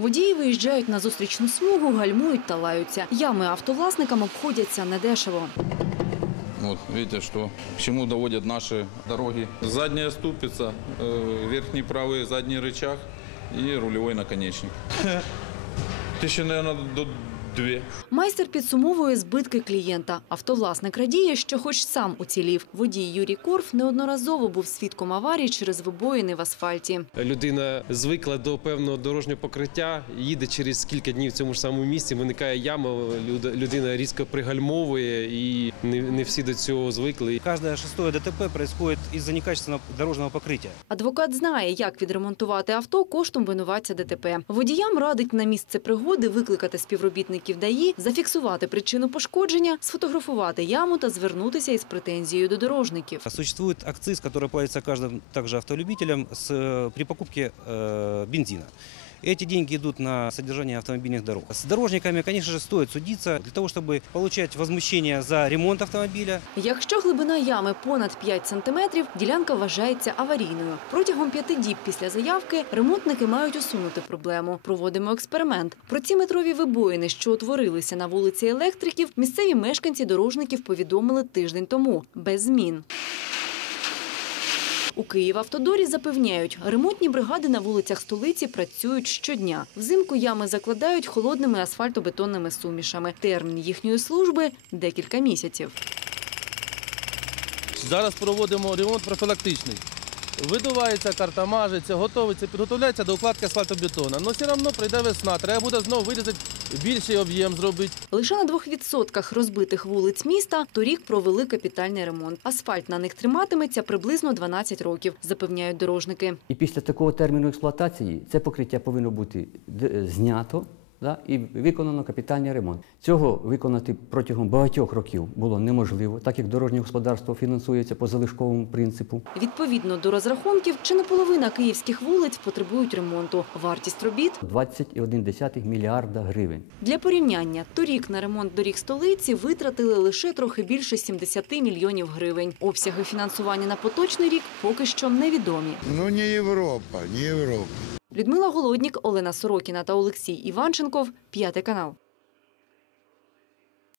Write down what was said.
Водії виїжджають на зустрічну смугу, гальмують та лаються. Ями автовласникам обходяться недешево. Вот видите, что к чему доводят наши дороги. Задняя ступица, э, верхний правый задний рычаг и рулевой наконечник. Тысячи, наверное, до две. Майстер підсумовує збитки клієнта. Автовласник радіє, що хоч сам уцілів. Водій Юрій Корф неодноразово був свідком аварій через вибоїни в асфальті. Людина звикла до певного дорожнього покриття, їде через кілька днів в цьому ж самому місці, виникає яма, людина різко пригальмовує і не, не всі до цього звикли. Каждое шестое ДТП происходит из-за некачественного дорожного покрытия. Адвокат знає, як відремонтувати авто коштом винуватця ДТП. Водіям радить на місце пригоди викликати співробітників ДАІ, зафіксувати причину пошкодження, сфотографувати яму та звернутися із претензією до дорожників. Существует акциз, который платится каждым также автолюбителям с, э, при покупке э, бензина. Эти деньги идут на содержание автомобильных дорог. С дорожниками, конечно же, стоит судиться для того, чтобы получать возмущение за ремонт автомобиля, Якщо глибина ями понад 5 сантиметрів, ділянка вважається аварійною. Протягом п'яти діб після заявки ремонтники мають усунути проблему. Проводимо експеримент. Про ці метрові вибоїни, що утворилися на вулиці електриків, місцеві мешканці дорожників повідомили тиждень тому без змін. У Київавтодорі запевняють, ремонтні бригади на вулицях столиці працюють щодня. Взимку ями закладають холодними асфальтобетонними сумішами. Термін їхньої служби декілька місяців. Зараз проводимо ремонт профілактичний. Видувається карта, мажеться, готовиться, підготовляється до укладки асфальтобетона. Але все одно прийде весна, треба буде знову вирізати більший об'єм зробити. Лише на двох відсотках розбитих вулиць міста торік провели капітальний ремонт. Асфальт на них триматиметься приблизно 12 років, запевняють дорожники. І після такого терміну експлуатації це покриття повинно бути знято да, і виконано капітальний ремонт. Цього виконати протягом багатьох років було неможливо, так як дорожнє господарство фінансується по залишковому принципу. Відповідно до розрахунків, чи не половина київських вулиць потребують ремонту. Вартість робіт 20,1 мільярда гривень. для порівняння. Торік на ремонт доріг столиці витратили лише трохи більше 70 мільйонів гривень. Обсяги фінансування на поточний рік поки що невідомі. Ну, не Европа, не Европа. Людмила Голоднік, Олена Сорокіна та Олексій Іванченков. П'ятий канал.